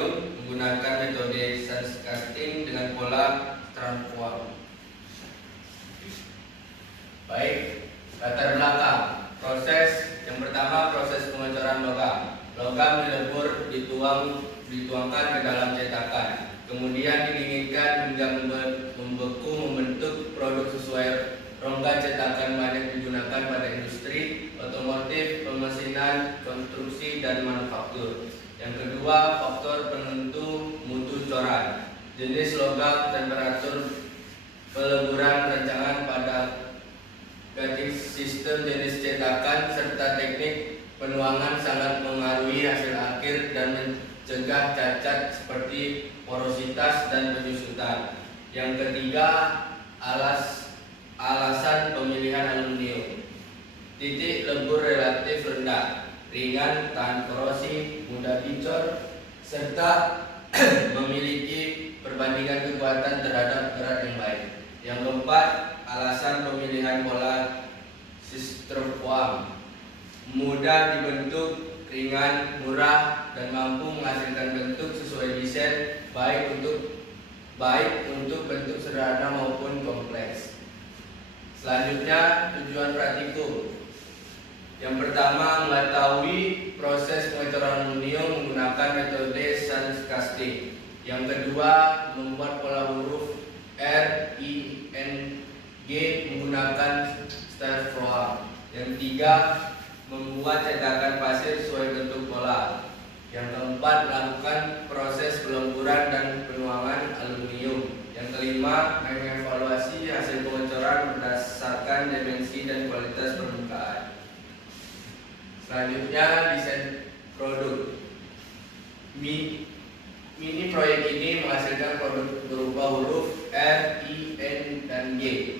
aluminium menggunakan metode sans casting dengan pola transform. Baik, latar belakang proses yang pertama, proses pengecoran logam. Logam dilebur dituangkan ke dalam cetakan, kemudian didinginkan hingga membeku membentuk produk sesuai rongga cetakan banyak digunakan pada industri, otomotif, pemesinan, konstruksi, dan manufaktur. Yang kedua, faktor penentu mutu coran, jenis logam, temperatur peleburan, rancangan pada ganti sistem jenis cetakan, serta teknik penuangan sangat mengaruhi hasil akhir dan mencegah cacat seperti porositas dan penyusutan. Yang ketiga, alasan pemilihan aluminium. Titik lebur relatif rendah, ringan, tahan korosi, mudah dicor, serta memiliki perbandingan kekuatan terhadap berat yang baik. Yang keempat, alasan pemilihan pola styrofoam. Mudah dibentuk, ringan, murah, dan mampu menghasilkan bentuk sesuai desain, baik untuk bentuk sederhana maupun kompleks. Selanjutnya, tujuan praktikum. Yang pertama, mengetahui proses pengecoran aluminium menggunakan metode sans casting. Yang kedua, membuat pola huruf R, I, N, G menggunakan styrofoam. Yang ketiga, membuat cetakan pasir sesuai bentuk pola. Yang keempat, melakukan proses pelemburan dan penuangan aluminium. Yang kelima, mengevaluasi hasil pengecoran berdasarkan dimensi dan kualitas permukaan. Selanjutnya, desain produk. Mini proyek ini menghasilkan produk berupa huruf R, I, N, dan G.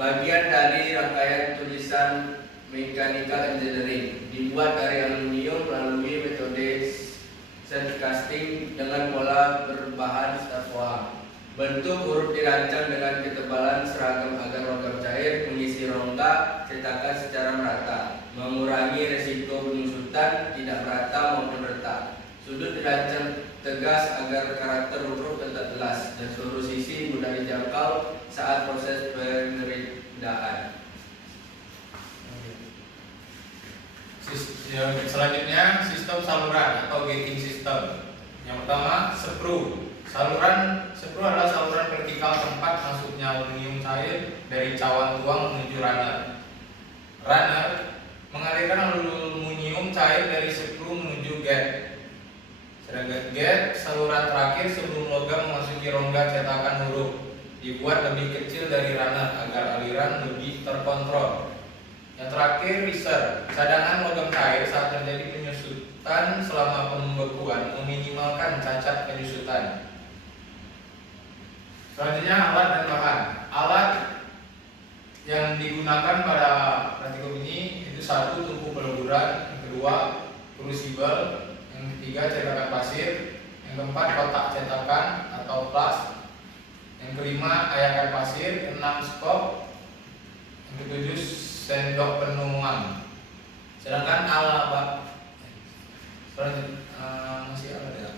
Bagian dari rangkaian tulisan mechanical engineering dibuat dari aluminium melalui metode sans casting dengan pola berbahan styrofoam. Bentuk huruf dirancang dengan ketebalan seragam agar logam cair mengisi rongga cetakan secara merata, mengurangi resiko penyusutan tidak merata maupun retak. Sudut dirancang tegas agar karakter huruf tetap jelas dan seluruh sisi mudah dijangkau saat proses pengerjaan. Selanjutnya, sistem saluran atau gating system. Yang pertama, sprue. Sprue adalah saluran vertikal tempat masuknya aluminium cair dari cawan tuang menuju runner. Runner mengalirkan aluminium cair dari sprue menuju gate. Sedangkan gate, saluran terakhir sebelum logam memasuki rongga cetakan huruf, dibuat lebih kecil dari runner agar aliran lebih terkontrol. Yang terakhir, riser, cadangan logam cair saat terjadi penyusutan selama pembekuan, meminimalkan cacat penyusutan. Selanjutnya, alat dan bahan. Alat yang digunakan pada praktikum ini itu satu, tungku peleburan, yang kedua, crucible, yang ketiga, cetakan pasir, yang keempat, kotak cetakan atau plas, yang kelima, ayakan pasir, keenam, skop, yang ketujuh, sendok penuang. Sedangkan alat masih ada ya.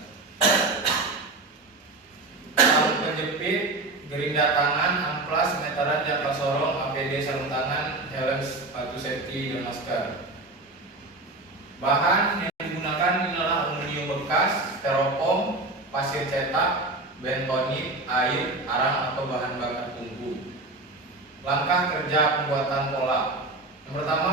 Alat penjepit, gerinda tangan, amplas, meteran, jangka sorong, APD, sarung tangan, helm, sepatu safety, dan masker. Bahan yang digunakan adalah aluminium bekas, styrofoam, pasir cetak, bentonit, air, arang atau bahan bakar tungku. Langkah kerja pembuatan pola. Yang pertama,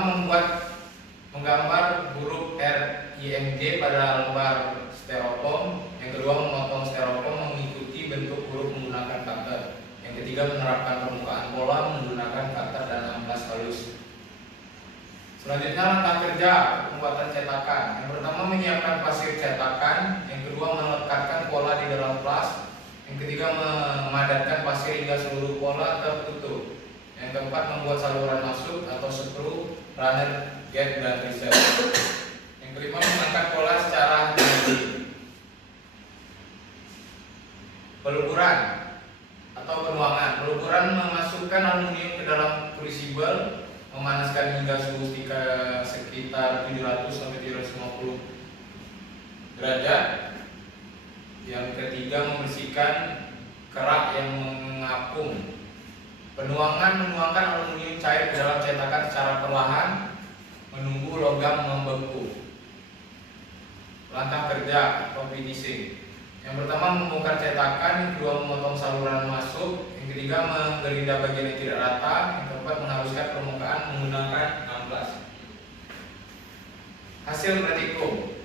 menggambar huruf R, I, N, G pada lembar styrofoam. Yang kedua, memotong styrofoam mengikuti bentuk huruf menggunakan cutter. Yang ketiga, menerapkan permukaan pola menggunakan cutter dan amplas halus. Selanjutnya, langkah kerja pembuatan cetakan. Yang pertama, menyiapkan pasir cetakan. Yang kedua, melekatkan pola di dalam plas. Yang ketiga, memadatkan pasir hingga seluruh pola tertutup. Yang keempat, membuat saluran masuk atau sprue, runner, gate, dan riser. Yang kelima, mengangkat pola secara hati. Peluburan atau penuangan. Peluburan memasukkan aluminium ke dalam crucible, memanaskan hingga suhu sekitar 700 sampai 750 derajat. Yang ketiga, membersihkan kerak yang mengapung. Menuangkan aluminium cair ke dalam cetakan secara perlahan, menunggu logam membeku. Langkah kerja atau finishing. Yang pertama, membongkar cetakan. Yang kedua, memotong saluran masuk. Yang ketiga, menggerinda bagian yang tidak rata. Yang keempat, menghaluskan permukaan menggunakan amplas. Hasil praktikum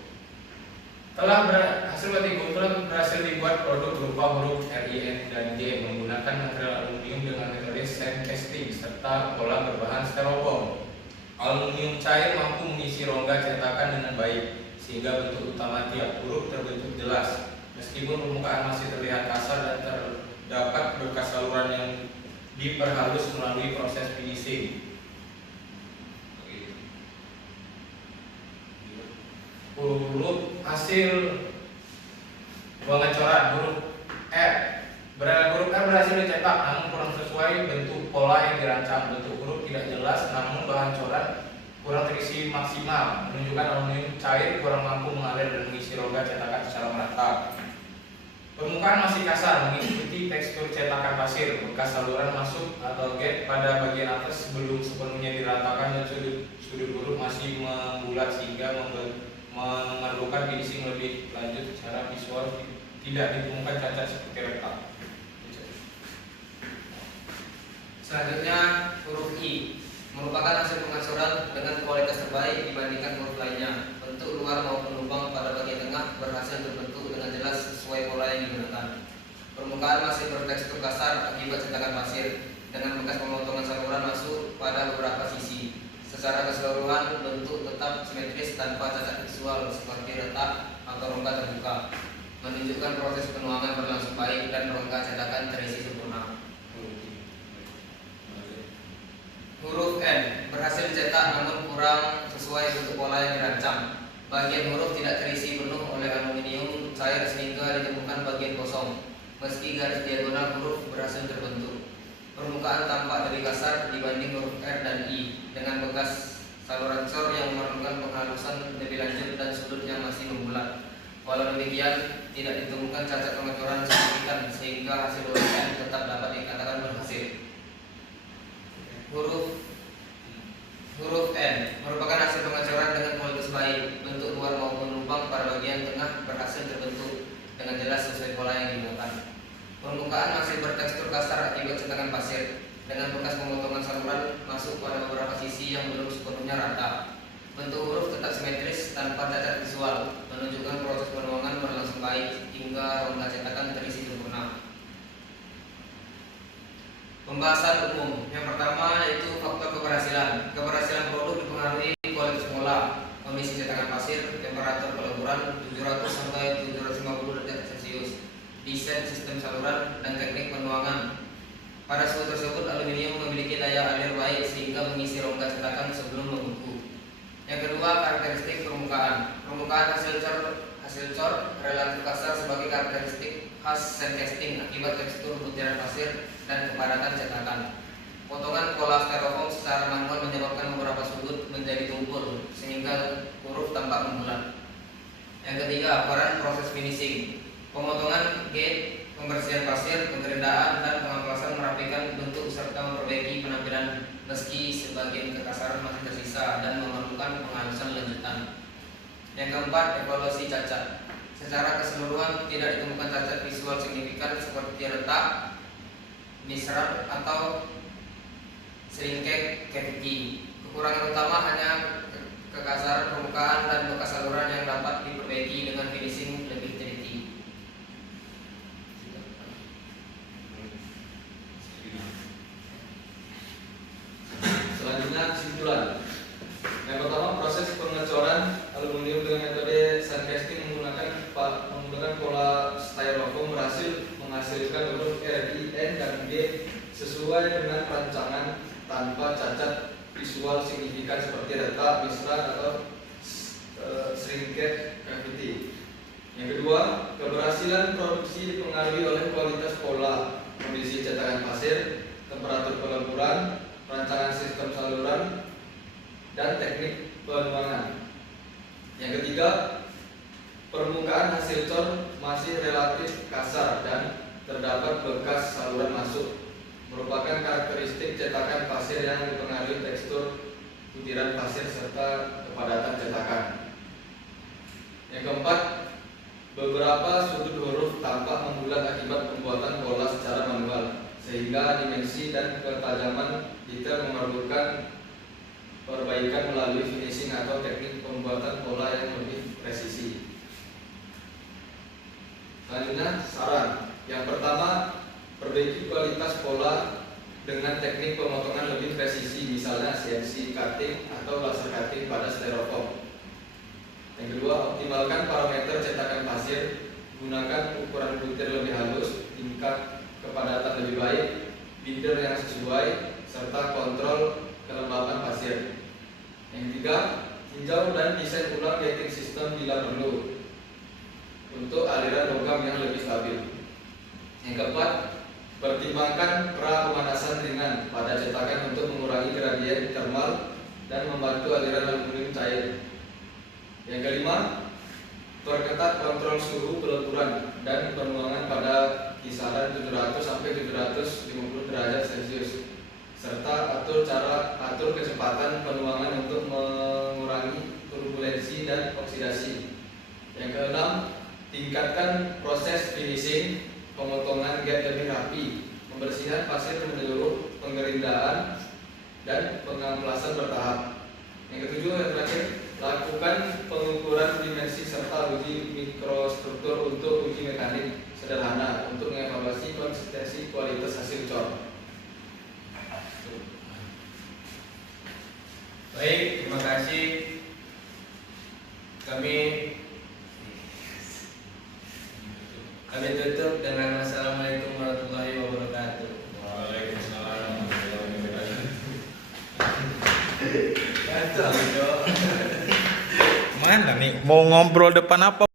hasil praktikum telah berhasil dibuat produk berupa huruf R, I, N, dan G menggunakan material aluminium dengan metode sand casting serta pola berbahan styrofoam. Aluminium cair mampu mengisi rongga cetakan dengan baik sehingga bentuk utama tiap huruf terbentuk jelas. Meskipun permukaan masih terlihat kasar dan terdapat bekas saluran yang diperhalus melalui proses finishing. Huruf hasil pengecoran huruf R. Huruf R berhasil dicetak namun kurang sesuai bentuk pola yang dirancang. Bentuk huruf tidak jelas namun bahan coran kurang terisi maksimal, menunjukkan aluminium cair kurang mampu mengalir dan mengisi rongga cetakan secara merata. Permukaan masih kasar mengikuti tekstur cetakan pasir. Bekas saluran masuk atau gap pada bagian atas belum sepenuhnya diratakan dan sudut huruf masih membulat sehingga memerlukan finishing lebih lanjut. Secara visual tidak ditemukan cacat seperti retak. Selanjutnya huruf I merupakan hasil pengacoran dengan kualitas terbaik dibandingkan huruf lainnya. Bentuk luar maupun lubang pada bagian tengah berhasil terbentuk dengan jelas sesuai pola yang digunakan. Permukaan masih bertekstur kasar akibat cetakan pasir dengan bekas pemotongan saluran masuk pada beberapa sisi. Secara keseluruhan bentuk tetap simetris tanpa cacat visual seperti retak atau rongga terbuka, menunjukkan proses penuangan berlangsung baik dan rongga cetakan terisi sempurna. Huruf N berhasil dicetak namun kurang sesuai bentuk pola yang dirancang. Bagian huruf tidak terisi penuh oleh aluminium cair sehingga ditemukan bagian kosong. Meski garis diagonal huruf berhasil terbentuk, permukaan tampak lebih kasar dibanding huruf R dan I dengan bekas saluran cor yang memerlukan penghalusan lebih lanjut dan sudut yang masih membulat. Walau demikian, tidak ditemukan cacat pengecoran signifikan sehingga hasil huruf N tetap dapat dikatakan berhasil. Huruf N merupakan hasil pengecoran dengan kualitas baik. Bentuk luar maupun lubang pada bagian tengah berhasil terbentuk dengan jelas sesuai pola yang digunakan. Permukaan masih bertekstur kasar akibat cetakan pasir dengan bekas pemotongan saluran masuk pada beberapa sisi yang belum sepenuhnya rata. Bentuk huruf tetap simetris tanpa cacat visual, menunjukkan proses penuangan berlangsung baik hingga rongga cetakan terisi sempurna. Pembahasan umum. Yang pertama yaitu faktor keberhasilan. Keberhasilan produk dipengaruhi kualitas pola, kondisi cetakan pasir, temperatur peleburan 700 sampai 750 derajat Celcius, desain sistem saluran, dan teknik penuangan. Pada suhu tersebut, aluminium memiliki daya alir baik sehingga mengisi rongga cetakan sebelum membeku. Yang kedua, karakteristik permukaan. Permukaan hasil cor relatif kasar sebagai karakteristik khas sand casting akibat tekstur butiran pasir dan kepadatan cetakan. Potongan pola styrofoam secara manual menyebabkan beberapa sudut menjadi tumpul sehingga huruf tampak membulat. Yang ketiga, peran proses finishing. Pemotongan gate, pembersihan pasir, pengerendaan, dan pengamplasan merapikan bentuk serta memperbaiki penampilan meski sebagian kekasaran masih tersisa dan memerlukan penghalusan lanjutan. Yang keempat, evaluasi cacat. Secara keseluruhan tidak ditemukan cacat visual signifikan seperti retak, misrap, atau shrinkage cavity. Kekurangan utama hanya kekasaran permukaan dan bekas saluran yang dapat diperbaiki dengan finishing lebih teliti. Selanjutnya kesimpulan. Yang pertama, proses pengecoran aluminium dengan metode sand casting menggunakan pola styrofoam berhasil menghasilkan huruf R, I, N, dan G sesuai dengan rancangan tanpa cacat visual signifikan seperti retak, misrap, atau shrinkage cavity. Yang kedua, keberhasilan produksi dipengaruhi oleh kualitas pola, kondisi cetakan pasir, temperatur peleburan, rancangan sistem saluran, dan teknik penuangan. Yang ketiga, permukaan hasil cor masih relatif bekas saluran masuk. Merupakan karakteristik cetakan pasir yang dipengaruhi tekstur butiran pasir serta kepadatan cetakan. Yang keempat, beberapa sudut huruf tampak membulat akibat pembuatan pola secara manual, sehingga dimensi dan ketajaman detail memerlukan perbaikan melalui finishing atau teknik pembuatan pola yang lebih presisi. Selanjutnya, saran. Yang pertama, perbaiki kualitas pola dengan teknik pemotongan lebih presisi, misalnya CNC cutting atau laser cutting pada styrofoam. Yang kedua, optimalkan parameter cetakan pasir, gunakan ukuran butir lebih halus, tingkat kepadatan lebih baik, binder yang sesuai, serta kontrol kelembapan pasir. Yang ketiga, tinjau dan desain ulang gating system bila perlu untuk aliran logam yang lebih stabil. Yang keempat, pertimbangkan pra pemanasan ringan pada cetakan untuk mengurangi gradien thermal dan membantu aliran aluminium cair. Yang kelima, perketat kontrol suhu peleburan dan penuangan pada kisaran 700 sampai 750 derajat Celcius, serta atur kecepatan penuangan untuk mengurangi turbulensi dan oksidasi. Yang keenam, tingkatkan proses finishing, pemotongan gap lebih rapi, pembersihan pasir menyeluruh, pengerindaan, dan pengamplasan bertahap. Yang ketujuh, yang terakhir, lakukan pengukuran dimensi serta uji mikrostruktur untuk uji mekanik sederhana untuk mengevaluasi konsistensi kualitas hasil cor. Baik, terima kasih. Kami tutup dengan Assalamualaikum warahmatullahi wabarakatuh. Waalaikumsalam warahmatullahi wabarakatuh. Kacau, Cok. Mana nih mau ngobrol depan apa?